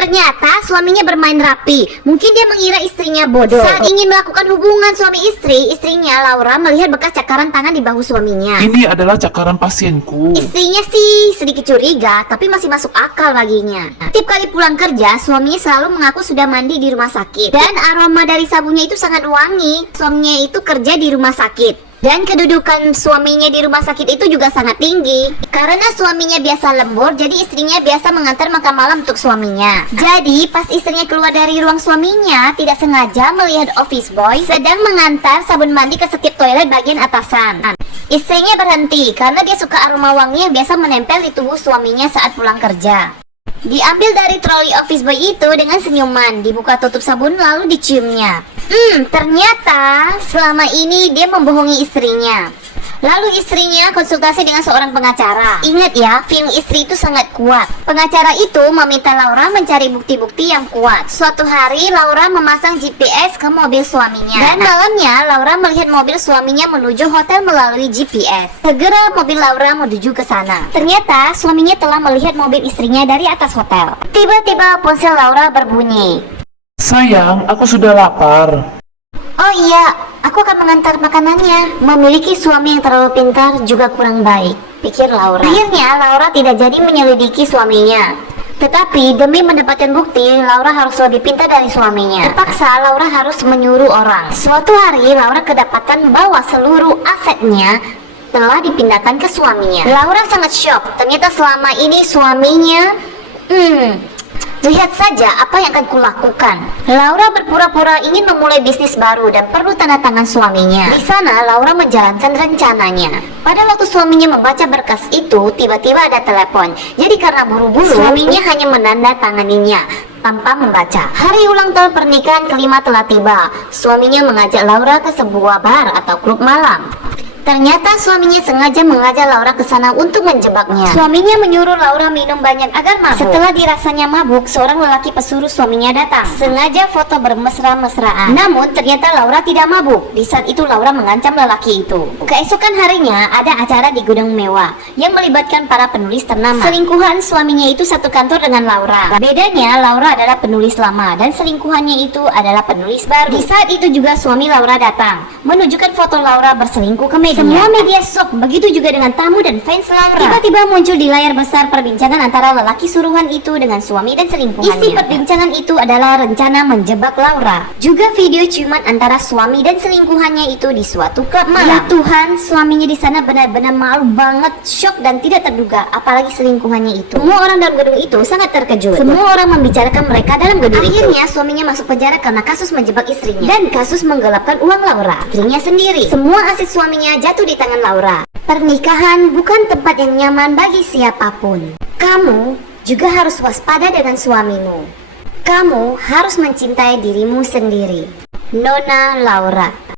Ternyata suaminya bermain rapi. Mungkin dia mengira istrinya bodoh. Saat ingin melakukan hubungan suami istri, istrinya Laura melihat bekas cakaran tangan di bahu suaminya. Ini adalah cakaran pasienku. Istrinya sih sedikit curiga, tapi masih masuk akal baginya. Tiap kali pulang kerja, suaminya selalu mengaku sudah mandi di rumah sakit. Dan aroma dari sabunnya itu sangat wangi. Suaminya itu kerja di rumah sakit. Dan kedudukan suaminya di rumah sakit itu juga sangat tinggi. Karena suaminya biasa lembur, jadi istrinya biasa mengantar makan malam untuk suaminya. Jadi pas istrinya keluar dari ruang suaminya, tidak sengaja melihat office boy sedang mengantar sabun mandi ke setiap toilet bagian atasan. Istrinya berhenti karena dia suka aroma wangi yang biasa menempel di tubuh suaminya saat pulang kerja. Diambil dari troli office boy itu dengan senyuman, dibuka tutup sabun lalu diciumnya. Ternyata selama ini dia membohongi istrinya. Lalu istrinya konsultasi dengan seorang pengacara. Ingat ya, film istri itu sangat kuat. Pengacara itu meminta Laura mencari bukti-bukti yang kuat. Suatu hari Laura memasang GPS ke mobil suaminya. Dan malamnya Laura melihat mobil suaminya menuju hotel melalui GPS. Segera mobil Laura menuju ke sana. Ternyata suaminya telah melihat mobil istrinya dari atas hotel. Tiba-tiba ponsel Laura berbunyi. Sayang, aku sudah lapar. Oh iya, aku akan mengantar makanannya. Memiliki suami yang terlalu pintar juga kurang baik, pikir Laura. Akhirnya Laura tidak jadi menyelidiki suaminya. Tetapi demi mendapatkan bukti, Laura harus lebih pintar dari suaminya. Terpaksa Laura harus menyuruh orang. Suatu hari Laura kedapatan bahwa seluruh asetnya telah dipindahkan ke suaminya. Laura sangat shock. Ternyata selama ini suaminya lihat saja apa yang akan kulakukan. Laura berpura-pura ingin memulai bisnis baru dan perlu tanda tangan suaminya. Di sana Laura menjalankan rencananya. Pada waktu suaminya membaca berkas itu, tiba-tiba ada telepon. Jadi karena buru-buru, suaminya hanya menandatanganinya tanpa membaca. Hari ulang tahun pernikahan kelima telah tiba. Suaminya mengajak Laura ke sebuah bar atau klub malam. Ternyata suaminya sengaja mengajak Laura ke sana untuk menjebaknya. Suaminya menyuruh Laura minum banyak agar mabuk. Setelah dirasanya mabuk, seorang lelaki pesuruh suaminya datang. Sengaja foto bermesra-mesraan. Namun ternyata Laura tidak mabuk. Di saat itu Laura mengancam lelaki itu. Keesokan harinya ada acara di gudang mewah yang melibatkan para penulis ternama. Selingkuhan suaminya itu satu kantor dengan Laura. Bedanya Laura adalah penulis lama dan selingkuhannya itu adalah penulis baru. Di saat itu juga suami Laura datang, menunjukkan foto Laura berselingkuh ke media. Semua media shock, begitu juga dengan tamu dan fans Laura. Tiba-tiba muncul di layar besar perbincangan antara lelaki suruhan itu dengan suami dan selingkuhannya. Isi perbincangan itu adalah rencana menjebak Laura. Juga video ciuman antara suami dan selingkuhannya itu di suatu klub malam. Ya Tuhan, suaminya di sana benar-benar malu banget, shock dan tidak terduga, apalagi selingkuhannya itu. Semua orang dalam gedung itu sangat terkejut. Semua orang membicarakan mereka dalam gedung itu. Akhirnya suaminya masuk penjara karena kasus menjebak istrinya dan kasus menggelapkan uang Laura. Istrinya sendiri. Semua aset suaminya jatuh di tangan Laura. Pernikahan bukan tempat yang nyaman bagi siapapun. Kamu juga harus waspada dengan suamimu. Kamu harus mencintai dirimu sendiri. Nona Laura.